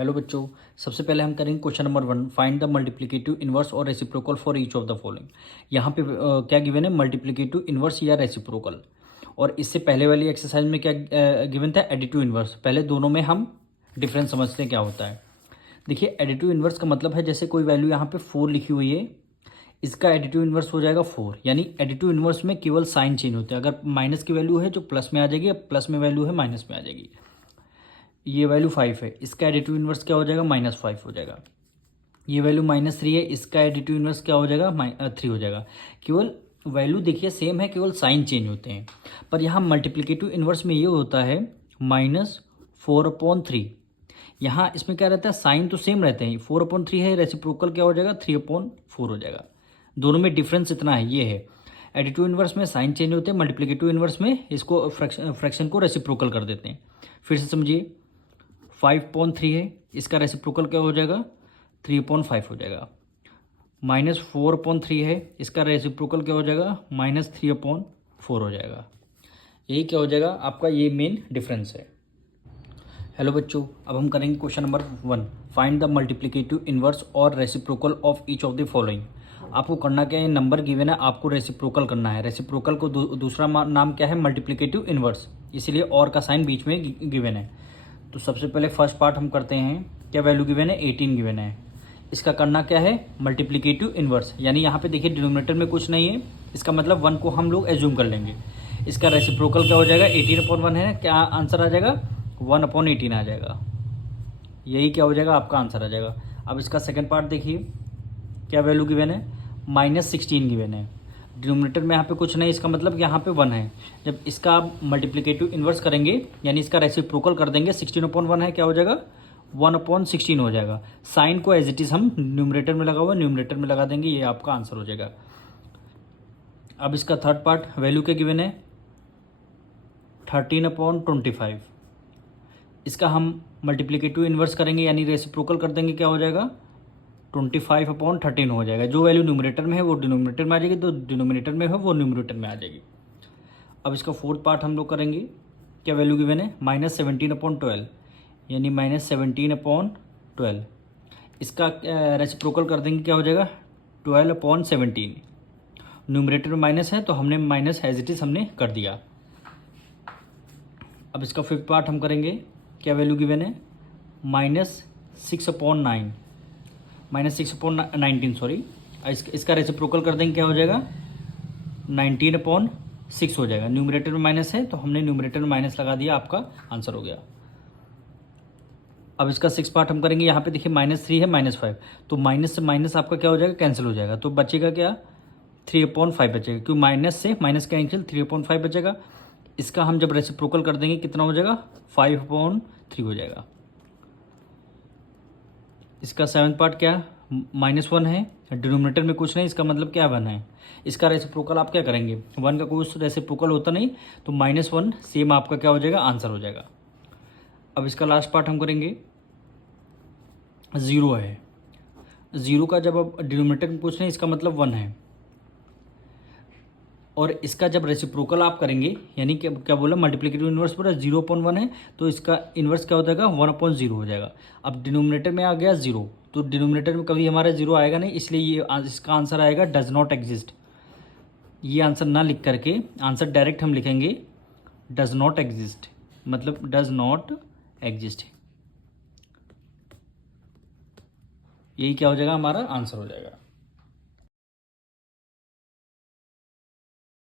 Hello बच्चों, सबसे पहले हम करेंगे question number 1। Find the multiplicative inverse और reciprocal for each of the following. यहाँ पे क्या गिवन है, मल्टीप्लिकेटिव इनवर्स या रेसिप्रोकल। और इससे पहले वाली एक्सरसाइज में क्या गिवन था, एडिटिव इनवर्स। पहले दोनों में हम डिफरेंस समझते हैं क्या होता है। देखिए, एडिटिव इनवर्स का मतलब है जैसे कोई वैल्यू यहाँ पे 4 लिखी हुई है, इसका एडिटिव इनवर्स हो जाएगा 4। यानी एडिटिव इनवर्स में केवल साइन चेंज होते हैं। अगर माइनस की वैल्यू है जो प्लस में आ जाएगी, प्लस में वैल्यू है माइनस में आ जाएगी। ये वैल्यू 5 है, इसका एडिटिव इनवर्स क्या हो जाएगा, -5 हो जाएगा। ये वैल्यू -3 है, इसका एडिटिव इनवर्स क्या हो जाएगा, 3 हो जाएगा। केवल वैल्यू देखिए सेम है, केवल साइन चेंज होते हैं। पर यहाँ मल्टीप्लिकेटिव इनवर्स में ये होता है -4/3। यहाँ इसमें क्या रहता है, साइन तो सेम रहते हैं। 4/3 है, रेसिप्रोकल क्या हो जाएगा, 3/4 हो जाएगा। दोनों में डिफरेंस इतना है, ये है। एडिटिव इनवर्स में साइन चेंज होते हैं, मल्टीप्लिकेटिव इनवर्स में इसको फ्रैक्शन को रेसिप्रोकल कर देते हैं। फिर से समझिए, 5/3 है, इसका रेसिप्रोकल क्या हो जाएगा, 3/5 हो जाएगा। -4/3 है, इसका रेसिप्रोकल क्या हो जाएगा, -3/4 हो जाएगा। यही क्या हो जाएगा आपका, ये मेन डिफरेंस है। हेलो बच्चों, अब हम करेंगे question number 1। Find the multiplicative inverse और reciprocal of each of the following. आपको करना क्या है, नंबर गिवन है, आपको रेसिप्रोकल करना है। रेसिप्रोकल को दूसरा नाम क्या है, मल्टीप्लिकेटिव इनवर्स, इसीलिए और का साइन बीच में गिवन है। तो सबसे पहले फर्स्ट पार्ट हम करते हैं। क्या वैल्यू गिवन है, 18 गिवन है। इसका करना क्या है, मल्टीप्लिकेटिव इनवर्स। यानी यहाँ पे देखिए डिनोमिनेटर में कुछ नहीं है, इसका मतलब 1 को हम लोग एज्यूम कर लेंगे। इसका रेसिप्रोकल क्या हो जाएगा, 18/1 है, क्या आंसर आ जाएगा, 1/18 आ जाएगा। यही क्या हो जाएगा, आपका आंसर आ जाएगा। अब इसका सेकेंड पार्ट देखिए, क्या वैल्यू गिवन है, -16 गिवन है। डिनोमिनेटर में यहाँ पे कुछ नहीं, इसका मतलब यहाँ पे 1 है। जब इसका आप मल्टीप्लिकेटिव इन्वर्स करेंगे, यानी इसका रेसिप्रोकल कर देंगे, 16/1 है, क्या हो जाएगा, 1/16 हो जाएगा। साइन को एज इट इज हम न्यूमरेटर में लगा हुआ, न्यूमरेटर में लगा देंगे, ये आपका आंसर हो जाएगा। अब इसका थर्ड पार्ट, वैल्यू क्या गिवन है, 13/25। इसका हम मल्टीप्लिकेटिव इन्वर्स करेंगे, यानी रेसिप्रोकल कर देंगे, क्या हो जाएगा, 25/13 हो जाएगा। जो वैल्यू न्यूमरेटर में है वो डिनोमिनेटर में आ जाएगी, तो डिनोमिनेटर में है वो न्यूमरेटर में आ जाएगी। अब इसका फोर्थ पार्ट हम लोग करेंगे। क्या वैल्यू गिवन है, -17/12, यानी -17/12। इसका रेसिप्रोकल कर देंगे, क्या हो जाएगा, 12/17। न्यूमरेटर में माइनस है तो हमने माइनस एज इट इज हमने कर दिया। अब इसका फिफ्थ पार्ट हम करेंगे। क्या वैल्यू गिवन है, -6/9, -6/19 सॉरी। इसका रेसिप्रोकल कर देंगे, क्या हो जाएगा, 19/6 हो जाएगा। न्यूमरेटर में माइनस है तो हमने न्यूमरेटर में माइनस लगा दिया, आपका आंसर हो गया। अब इसका सिक्स पार्ट हम करेंगे। यहाँ पे देखिए -3 है, -5, तो माइनस से माइनस आपका क्या हो जाएगा, कैंसिल हो जाएगा। तो बचेगा क्या, 3/5 बचेगा, क्योंकि माइनस से माइनस कैंसिल, 3/5 बचेगा। इसका हम जब रेसिप्रोकल कर देंगे, कितना हो जाएगा, 5/3 हो जाएगा। इसका सेवन्थ पार्ट क्या, -1 है, डिनोमिनेटर में कुछ नहीं, इसका मतलब क्या 1 है। इसका रेसिप्रोकल आप क्या करेंगे, 1 का कोई रेसिप्रोकल होता नहीं, तो -1 सेम आपका क्या हो जाएगा, आंसर हो जाएगा। अब इसका लास्ट पार्ट हम करेंगे। 0 है, 0 का जब अब डिनोमिनेटर में कुछ नहीं, इसका मतलब 1 है। और इसका जब रेसिप्रोकल आप करेंगे, यानी क्या क्या बोला, मल्टीप्लिकेटिव इनवर्स पर 0/1 है, तो इसका इनवर्स क्या हो जाएगा, 1/0 हो जाएगा। अब डिनोमिनेटर में आ गया 0, तो डिनोमिनेटर में कभी हमारा 0 आएगा नहीं, इसलिए ये इसका आंसर आएगा डज नॉट एग्जिस्ट। ये आंसर ना लिख करके आंसर डायरेक्ट हम लिखेंगे डज नॉट एग्जिस्ट, मतलब डज नॉट एग्जिस्ट। यही क्या हो जाएगा, हमारा आंसर हो जाएगा।